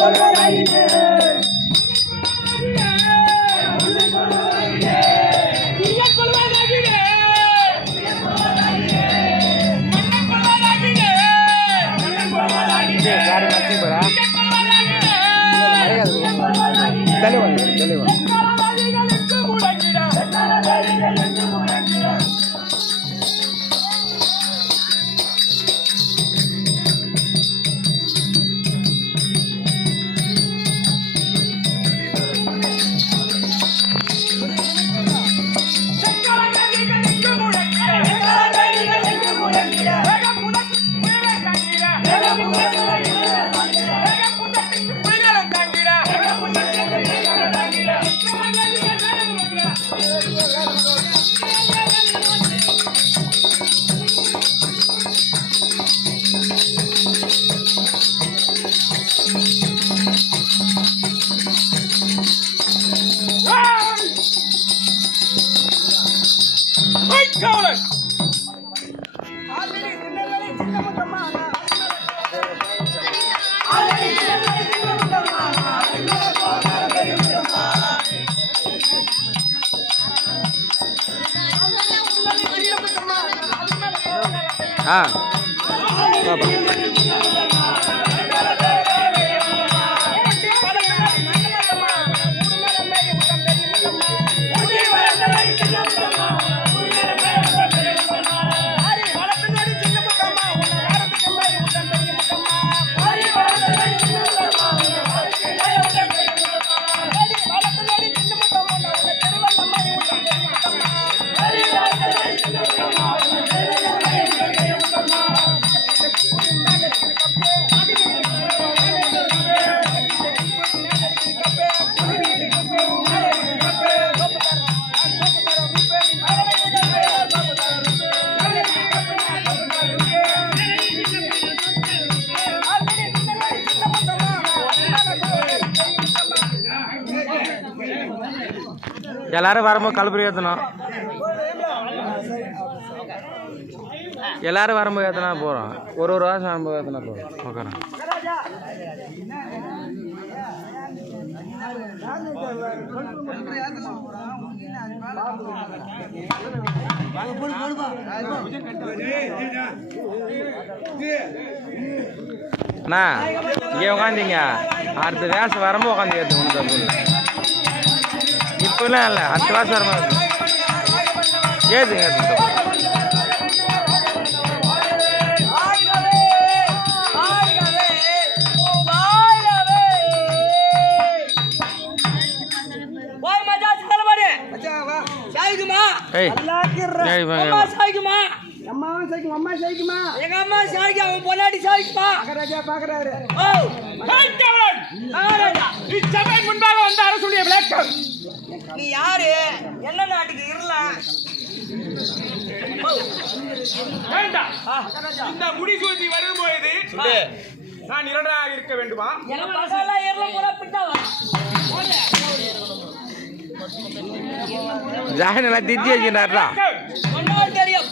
துரியன் காவலன் ஆல்ரெடி திருநெல்வேலி சின்ன முத்தம்மா ஆல்ரெடி திருநெல்வேலி சின்ன முத்தம்மா இன்னொரு போனார் பெரிய முத்தம்மா ஆ எல்லாரும் வரும்போது கலப்புரி ஏற்றணும் எல்லாரும் வரும்போது ஏற்றினா போகிறோம் ஒரு ஒரு வருஷம் வரும்போது ஏற்றினா போகிறோம் உட்காரன் அண்ணா இங்கே உட்காந்தீங்க அடுத்த வேஷம் வரும்போது உட்காந்து ஏற்றுக்கணும் தப்பு இப்போலாம் இல்லை. அடுத்த ஓய் மஜாஜ் கலவாடு சாய்க்குமா அம்மா சாய்க்குமா? அம்மா அப்பாவும் சைக்கும் அம்மா சைக்குமா எங்க அம்மா சாய்க்கு அவன் பொன்னாடி சாய்க்குப்பா மகராஜா பாக்குறாரு. ஓ கேட்டவன் ஆமாடா. இச்சபை முன்பாக வந்த அரசுடைய விளக்கம். நீ யாரு? என்ன நாட்டுக்கு இருலாம் வேண்டாம் இந்த முடிசூழ்ச்சி வரும்பொழுது நான் இரண்டாக இருக்க வேண்டுமா? மசாலா எல்லாம் திட்டி வச்சுட்டாரா தெரியும்.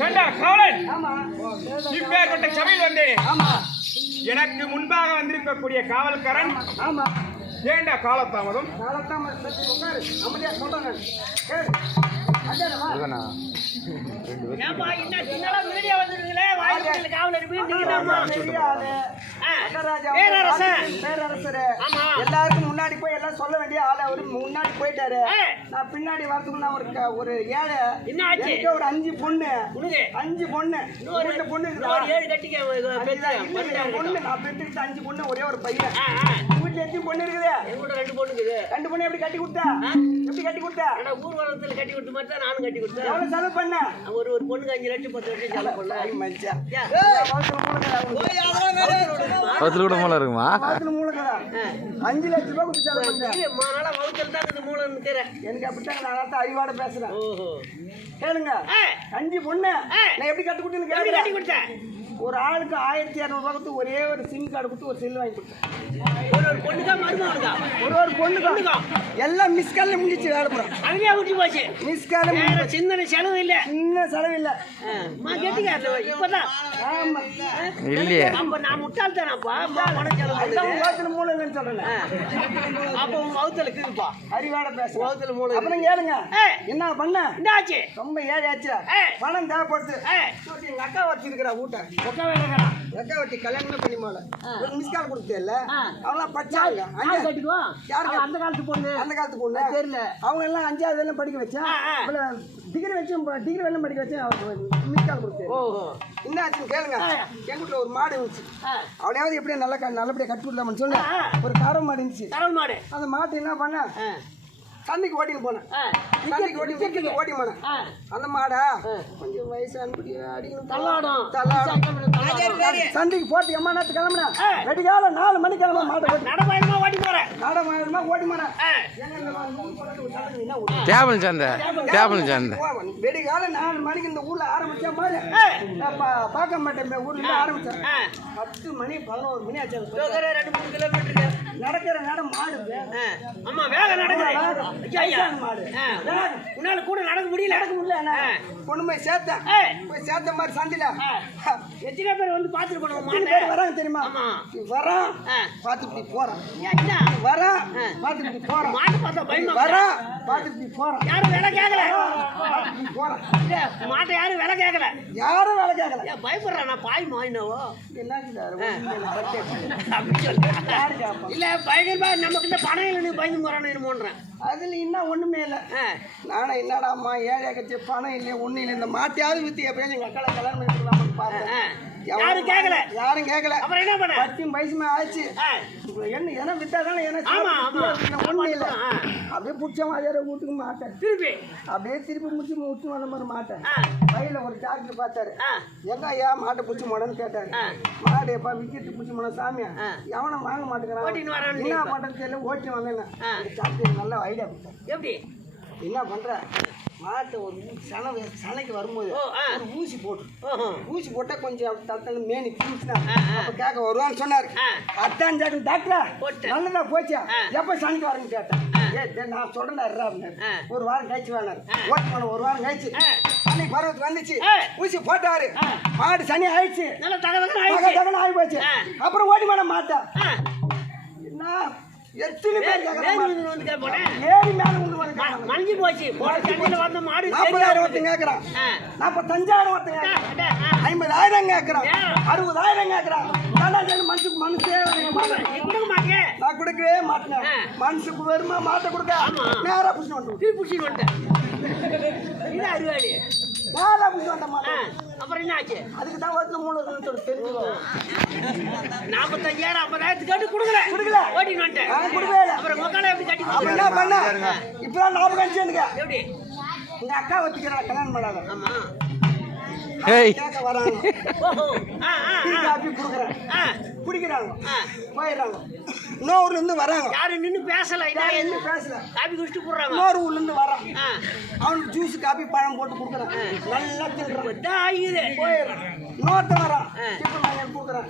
வேண்டா காவலன் இப்பேற்பட்ட சபையில் வந்தேன் ஆமா. எனக்கு முன்பாக வந்திருக்கக்கூடிய காவல்காரன் ஆமா. ஏண்டா ஆமா. எல்லாருக்கும் முன்னாடி போய் எல்லாம் சொல்ல வேண்டிய ஆளு அவரு. முன்னாடி போயிட்டாரு. நான் பின்னாடி வரதுக்கு நான் ஒரு க- ஒரு ஏழை. என்ன ஒரு அஞ்சு பொண்ணு. அஞ்சு பொண்ணு. ரெண்டு பொண்ணு பொண்ணு. நான் பெற்றுக்கிட்ட அஞ்சு பொண்ணு ஒரே ஒரு பையன். வீட்டுல எத்தனை பொண்ணு இருக்குது? எங்கூட ரெண்டு பொண்ணுக்குது. ரெண்டு பொண்ணு எப்படி கட்டி கொடுத்தா எப்படி கட்டி கொடுத்தா ஆனா ஊர்வலத்தில் கட்டி கொடுத்த மாதிரி தான் நானும் கட்டி கொடுத்தேன் செலவு பண்ண? ஒரு ஒரு பொண்ணுக்கு அஞ்சு லட்சம் பத்து லட்சம் செலவு பண்ணல ஐ? பத்து கூட மூலம் இருக்குமா? பாத்துல அஞ்சு லட்சம் ரூபாய் கொடுத்து செலவு பண்ண. நாளா வகுத்தல் தான் இந்த மூலம் எனக்கு அப்படித்தான் நான் அதான் அறிவாட பேசுறேன். ஓஹோ. கேளுங்க. அஞ்சு பொண்ணு. நான் எப்படி கட்டு கொடுத்தேன்னு கட்டி கேளுங்க. கொடுத்தேன் ஒரு ஆளுக்கு ஆயிரத்தி இரநூறுபா கொடுத்து ஒரே ஒரு சிம் கார்டு கொடுத்து ஒரு செல் வாங்கி கொடுத்தேன். ஒரு ஒரு பொண்ணுக்கா மருமகனுக்கா ஒரு ஒரு பொண்ணுக்கும் எல்லாம் மிஸ் காலில் முடிஞ்சிச்சு வேலை போகிறோம் ஊட்டி போச்சு. மிஸ் காலில் வேற சின்ன செலவு இல்ல. சின்ன செலவு இல்லை. ஆமா. இல்லையே. அப்ப நான் முட்டாள் தானப்பா. பணம் செலவு மூளை இல்லைன்னு சொல்றேன். அப்ப உன் வகுத்தல இருக்குதுப்பா. அறிவாட பேசுறேன். வகுத்தல மூலம் அப்புறம் கேளுங்க. என்ன பண்ண? என்னாச்சு ரொம்ப ஏழை ஆச்சு. பணம் தேவைப்படுது. எங்க அக்கா வச்சிருக்கிறா வீட்டை. ஒக்க வேலைங்கடா அக்கா வச்சு கல்யாணமே பண்ணி போல. ஒரு மிஸ் கால் கொடுத்தேல்ல. அவங்களாம் படிச்சாங்க. அஞ்சா- கட்டிக்குவோம் யார் அந்த காலத்து பொண்ணு. அந்த காலத்து பொண்ணு? தெரியல. அவங்க எல்லாம் அஞ்சாவது எல்லாம் படிக்க வச்சேன். டிகிரி வச்சு டிகிரி வெள்ளம் படிக்க வச்சேன் அவருக்கு மிஸ் கால் கொடுத்தேன். ஓஹோ. என்ன ஆச்சுன்னு கேளுங்க. வீட்டுல ஒரு மாடு இருந்துச்சு. அவளையாவது எப்படியும் நல்லா க- நல்லபடியா கட்டி விடலாம்னு சொன்னேன். ஒரு கார மாடு இருந்துச்சு. மாடு. அந்த மாட்டை என்ன பண்ண? சந்தைக்கு ஓட்டின்னு போனேன். சந்தைக்கு ஓட்டி வீட்டுக்கு ஓட்டி போனேன். அந்த மாடா கொஞ்சம் வயசு அடிக்கணும். தள்ளாடும். தள்ளாடும். சந்தைக்கு போட்டு எம்மா நேரத்து கிளம்புனேன் ஆ. வெடிகால நாலு மணிக்கு கிளம்ப மாட்டை ஓட்டி நடப்பயணமா ஓட்டி போறேன். நாட மாடமா ஓட்டி போனேன் ஆ. ஏங்க இந்த மாதிரி மூணு பக்கத்துல ஒரு சந்தை என்ன ஊரு? டேபிள் சந்தை. டேபிள் சந்தை. வெடிகால நாலு மணிக்கு இந்த ஊர்ல ஆரம்பிச்ச மாதிரி ஏய். நான் பா- பார்க்க மாட்டேன். ஊர்ல ஆரம்பிச்சேன். பத்து மணி பதினோரு மணி ஆச்சு. ரெண்டு மூணு கிலோமீட்டருக்கு நடக்கிற நட மாடு ஆ. அம்மா வேக மாடு உன்னால கூட நடக்க முடியல. நடக்க முடியல போய் சேர்த்தேன். போய் சேர்த்த மாதிரி சந்தில எத்தனை பேர் வந்து பாத்துட்டு போனோம் வராங்க தெரியுமா. வரான் இப்படி போறான் வரான் இப்படி போறான் மாட்டு பார்த்தா பயமா வரான் பார்த்து இப்படி போறான் யாரும் விலை கேட்கல போறான் இல்ல, மாட்டை யாரும் விலை கேட்கல யாரும் வேலை கேட்கல ஏன் பயப்படுறான் நான் பாய் மாயினவோ என்ன இல்ல பயங்கரமா நம்ம கிட்ட பணம் இல்லை நீ பயந்து போறானு என்னமோன்றேன் அதுல இன்னும் ஒண்ணுமே இல்லை. நானும் என்னடாம்மா ஏழை கட்சி பணம் இல்லையா ஒண்ணும் இல்லை இந்த மாட்டையாவது வித்து எப்படியாவது எங்க அக்கால கல்யாணம் பண்ணி கொடுக்கலாம்னு பார்த்தேன். யாரும் கேட்கல யாரும் கேட்கல அப்புறம் என்ன பண்ண பத்தும் வயசுமே ஆச்சு. என்ன ஏன்னா ஏன்னா ஆமா. ஒண்ணும் இல்லை ஆ. அப்படியே பிடிச்ச மாதிரி வீட்டுக்கு மாட்டேன் திருப்பி அப்படியே திருப்பி முடிச்சு விட்டு வந்த மாதிரி மாட்டேன் ஆ. வயலில் ஒரு டாக்டர் பார்த்தாரு. எங்க ஐயா மாட்டை பிடிச்சி மாடன்னு கேட்டாரு. மாடு எப்பா விக்கிட்டு பிடிச்சி மாட சாமியா ஆ. எவனும் வாங்க மாட்டேங்கிறான் என்ன. மாட்டேன்னு தெரியல ஓட்டி வந்தேன். டாக்டர் நல்ல ஐடியா கொடுத்தாரு எப்படி என்ன பண்ற மாட்டை ஒரு சனை சனைக்கு வரும்போது. ஒரு ஊசி போட்டு ஊசி போட்டா கொஞ்சம் தத்தன்னு மேனி ஆ. அப்ப கேட்க வருவான்னு சொன்னாரு. அதான் சாக்கு டாக்டரா. நல்லதா போச்சா. எப்ப சனிக்கு வரேன்னு கேட்டேன் டேய், நான் சொல்றேன் அப்படின்னாரு. ஆ. ஒரு வாரம் கழிச்சு வேணாரு. ஓட்டு பண்ண ஒரு வாரம் கழிச்சு. அன்னைக்கு பருவத்துக்கு வந்துச்சு. ஊசி போட்டாரு. மாடு சனி ஆயிடுச்சு நல்ல தகவல் ஆகி போச்சு. அப்புறம் ஓடி மேடம் மாட்டா. என்ன எத்தனை பேர் கேக்குறாங்க? வந்து கேட்க போனேன் ஏறி மேல வந்து போச்சு. போன சண்டையில வந்த மாடு நாற்பதாயிரம். ஒருத்தன் கேட்கறான். நாற்பத்தஞ்சாயிரம் ஒருத்தன் கேட்கறான். ஐம்பதாயிரம் கேட்கறான்? அறுபதாயிரம் கேட்கறான் மனுஷுக்கு மனுஷே நான் கொடுக்கவே மாட்டேன். மனுஷுக்கு வருமா மாட்டை கொடுக்க. நேரா புடிச்சு வந்து தீ பிடிச்சிட்டு வந்துட்டேன் இது அறிவாளி. நேரா புடிச்சு வந்த ஆ, மாட்டேன் அப்புறம் என்ன ஆச்சு அதுக்கு தான் வருஷம் மூணு வருஷம் தெரிஞ்சுக்கோ. நாற்பத்தஞ்சாயிரம் ஐம்பதாயிரத்துக்கு கேட்டு கொடுக்கல. கொடுக்கல. ஓட்டின்னு வந்துட்டேன். நான் கொடுக்கவே இல்லை. அப்புறம் மக்களை எப்படி கட்டி அப்ப கொடுக்குற? என்ன பண்ண இப்பதான் ஞாபகம் எப்படி? உங்க அக்கா வச்சுக்கிறா கல்யாணம் பண்ணாத ஆமா. ஏய். காப்பி குடிக்கிறாங்க. போயிடுறாங்க. இன்னொரு இருந்து வராங்க. யாரு நின்னு பேசல யாரும் என்ன? பேசல. காப்பி குடிச்சிட்டு போடுறாங்க. இன்னொரு ஊர்ல இருந்து வரான் அவனுக்கு ஜூஸ் காபி பழம் போட்டு கொடுக்குறேன். நல்லா ஆகுது போயிடுறான். இன்னொருத்தன் வரான். டிஃபன் வாங்கி கொடுக்குறான்.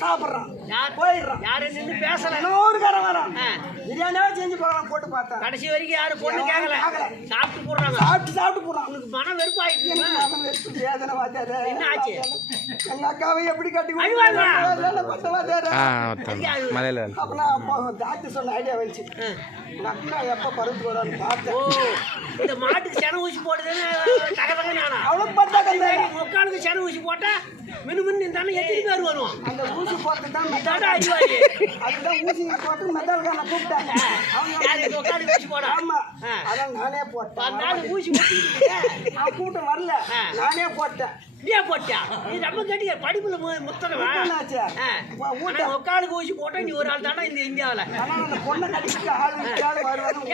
சாப்பிட்றான். யார்? போயிடுறான். யாரு நின்னு பேசல. இன்னொருக்காரன் வரான். ஆ. பிரியாணியாவே செஞ்சு போகலாம் போட்டு பார்த்தேன் கடைசி வரைக்கும் யாரும் பொண்ணு கேட்கல. சாப்பிட்டு போடுறாங்க. சாப்பிட்டு சாப்பிட்டு போடுறான். மனம் வெறுப்பாயிட்டு எனக்கு மகன் வெறுப்பு, வேதனை வாத்தியாரே. என்ன ஆச்சு? எங்க அக்காவை எப்படி கட்டி மலையில அப்ப நான் அப்போ டாக்டர் சொன்ன ஐடியா வந்துச்சு. உங்க அக்கா எப்ப பருவத்துக்கு வருவான்னு பார்த்தேன் இந்த மாட்டுக்கு சென ஊசி போடுதுன்னு தக தக நானா அவளும் பார்த்தா முக்காலுக்கு சென ஊசி போட்டா மினு மின்னு இருந்தாலும் எத்தனை பேர் வருவோம் அந்த ஊசி போட்டு தான் அதுதான் ஊசி போட்டு நான் கூப்பிட்டேன். யாரு இந்த உட்காந்து ஊசி போடா? ஆமா. அதான் நானே போட்டேன். ஊசி போட்டு நான் கூட்டம் வரல. நானே போட்டேன். நீயே போட்டியா? நீ ரொம்ப கேட்டிய? படிப்புல முத்தனவா உட்காலுக்கு ஊசி போட்டா நீ ஒரு ஆள் தானே இந்த இந்தியாவுல.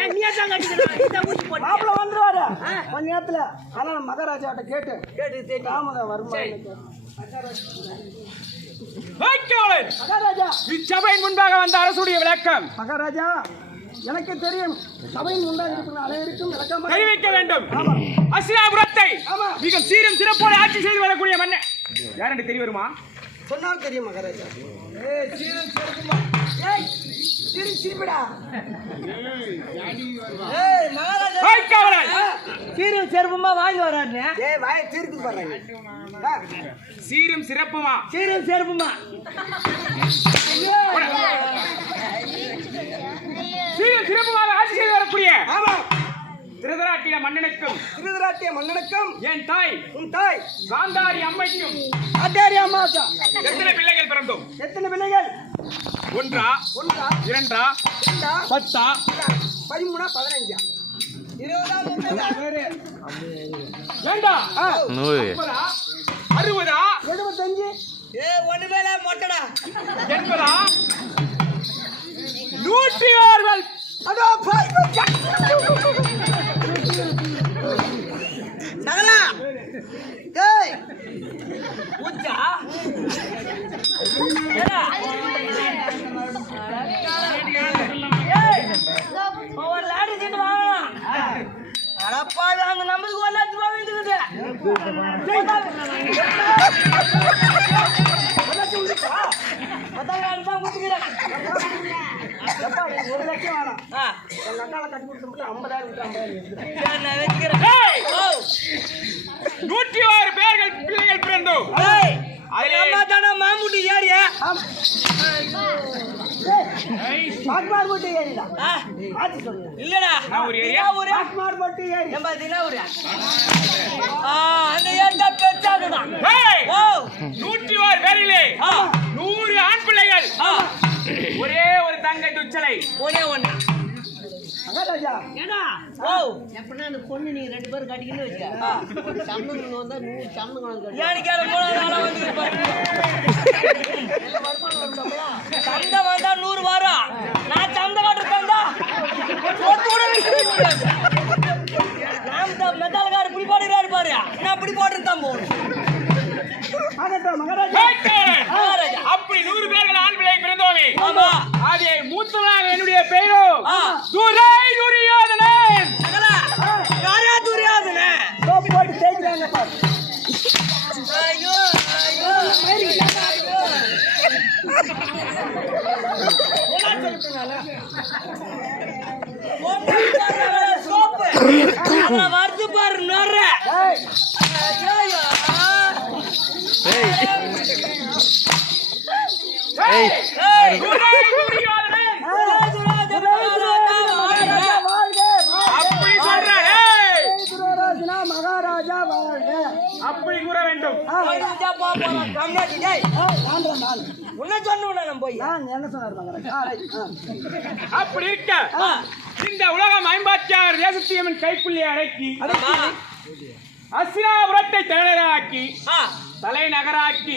ஏன் நீயே தான் தான் ஊசி மாப்பிள்ள வந்துருவாரு. கொஞ்ச நேரத்துல. ஆனா நான் மகாராஜாட்ட கேட்டு கேட்டு. தாமதம் வருமா இச்சபையின் முன்பாக வந்த அரசுடைய விளக்கம். மகாராஜா எனக்கு தெரியும் சபையின் உண்டாக இருக்கும் அனைவருக்கும் விளக்கமாக தெரிவிக்க வேண்டும். ஆமா. மிக சீரும் சிறப்போடு ஆட்சி செய்து வரக்கூடிய மன்னன். யார் என்று தெரிய வருமா சொன்னால் தெரியும் மகாராஜா. ஏய் சீரன் சிறப்புமா? ஏய் சீரன் சிரிப்படா. ஏய் மகாராஜா. வைக்கோலன் சீரன் சிறப்புமா வாங்கி வராரு ஏய் வாய போறாங்க சீரும் சிறப்புமா? சீரன் சிறப்புமா சீரும் சிறப்புமாக ஆட்சி செய்து வரக்கூடிய ஆமா. திருதராட்டிய மன்னனுக்கும். திருதராட்டிய மன்னனுக்கும் என் தாய் உன் தாய். காந்தாரி அம்மைக்கும். ஆட்டாரி அம்மாசா எத்தனை பிள்ளைகள் பிறந்தோம்? எத்தனை பிள்ளைகள்? ஒன்றா ஒன்றா இரண்டா ரெண்டா பத்தா? பதிமூணா பதினஞ்சா? இருபதா முப்பதா? ஏண்டா அறுபதா? எழுபத்தஞ்சு? ஏ ஒண்ணுமே மொட்டடா. எண்பதா? நூற்றி ஆறு அதோ ஒரு லாரி சீட்டு வாங்கலாம். அடப்பா அங்க நம்மளுக்கு ஒரு லட்சம் ரூபாய் வேண்டியது ஒரு லட்சம் வேணும். எங்க அக்காவை கட்டி கொடுத்து ஐம்பதாயிரம் ஐம்பதாயிரம் நான் வச்சுக்கிறேன். நூற்றி ஆறு பேர்கள் பிள்ளைகள் பிறந்தோம் மாமுட்டி ஏறியா? ஆமா. ஏய், ஏய், பாட்மார் போட்டு ஏறிடா ஆ, மாத்தி சொல்லுங்க இல்லடா. நான் ஒரு ஏரியா? தினா ஊரு. பாட்மார் போட்டு ஏறி ஏம்பா, தினா ஊரு. ஆ, அந்த ஏரியா. ஏய், ஓ, நூற்றி ஆறு பேரிலே நூறு ஆண் பிள்ளைகள் ஒரே ஒரு தங்க துச்சலை ஒண்ணே ஒண்ணு. எப்படின்னா அந்த பொண்ணு நீங்க ரெண்டு பேரும் கட்டிக்கின்னு வச்சா ஒரு சம்மந்தம் வந்தா நூறு சம்மந்தம். சந்தை வந்தா நூறு வரும் நான் சந்தை காட்டு தந்தா நாம் மெத்தாலக்காரர் இப்படி போடுறாரு பாரு. நான் இப்படி போட்டு தான் போகணும். அப்படி நூறு பேர்கள் ஆண் பிள்ளை பிறந்தோமே. ஆமா. அதே மூத்தவனாக என்னுடைய பெயரோ ஏய், நான்தான் நான். நான் என்ன சொன்னார். அப்படி இருக்க. இந்த உலகம் ஐம்பத்தி ஆறு தேசத்தியமன் கைக்குள்ளே அடக்கி அசினாபுரத்தை தலைநகராக்கி தலைநகராக்கி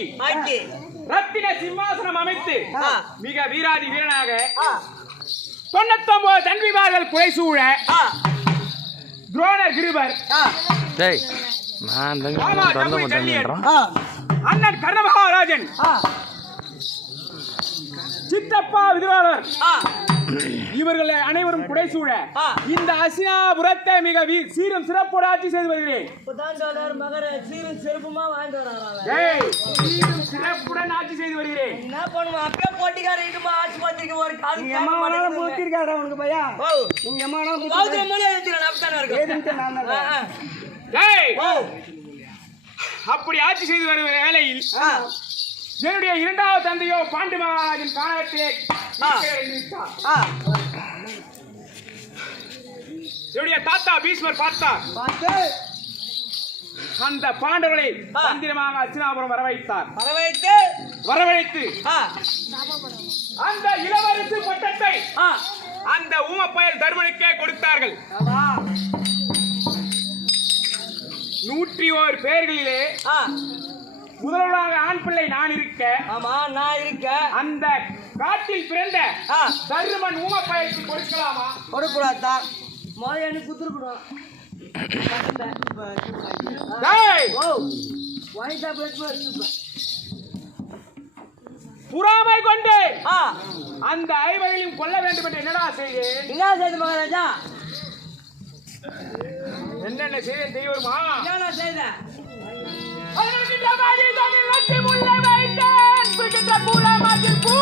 ரத்தின சிம்மாசனம் அமைத்து ஆ. மிக வீராதி வீரனாக ஆ, தொண்ணூத்தொன்பது தன்விமார்கள் குறை சூழ துரோணர் கிருபர் நான் திறந்த ஆ, அண்ணன் கர்ணமகாராஜன். சித்தப்பா விதுராவர் இவர்கள் அனைவரும் குடைசூழ. இந்த அசினாபுரத்தை மிக வீ- சீரும் சிறப்போடு ஆட்சி செய்து வருகிறேன். வாங்கிட்டு வராங்க ஏய், சீரும் சிறப்புடன் ஆட்சி செய்து வருகிறேன். என்ன பண்ணுவோம் அப்பயே போட்டிக்கார ஆட்சி பத்திரிக்கை ஒரு நீங்க வேணாலும் பூத்திருக்காரா உனக்கு பையா? ஓ. உங்க எம்மா நான் தான் அப்படி ஆட்சி செய்து வரும் வேளையில் ஆ, என்னுடைய இரண்டாவது தந்தையோ பாண்டு மகாராஜன். ஆ. என்னுடைய தாத்தா பீஷ்மர் பார்த்தார். பார்த்து. அந்த பாண்டவர்களை ஆ. தந்திரமாக அச்சினாபுரம் வர வைத்தார் வரவைத்து வரவழைத்து அந்த இளவரசு பட்டத்தை அந்த ஊமப்பயல் தர்மனுக்கே கொடுத்தார்கள். நூற்றி ஓர் பேர்களிலே முதல்வராக ஆண் பிள்ளை நான் இருக்க. ஆமா நான் இருக்க. அந்த காட்டில் பிறந்த தருமன் ஊமப்பயலுக்கு கொடுக்கலாமா? கொடுக்கூடாதான் முதல்ல எனக்கு குத்துருக்கணும். புறாமை கொண்டு அந்த ஐவரையும் கொல்ல வேண்டும் என்று என்னடா செய்தேன்? என்ன செய்து மகாராஜா? என்னென்ன செய்தேன் தெய்வமா என்ன செய்த அதற்கு தன்னில் நட்டு முல்லை வைத்தேன். பிடித்த கூலமாட்டில் பூ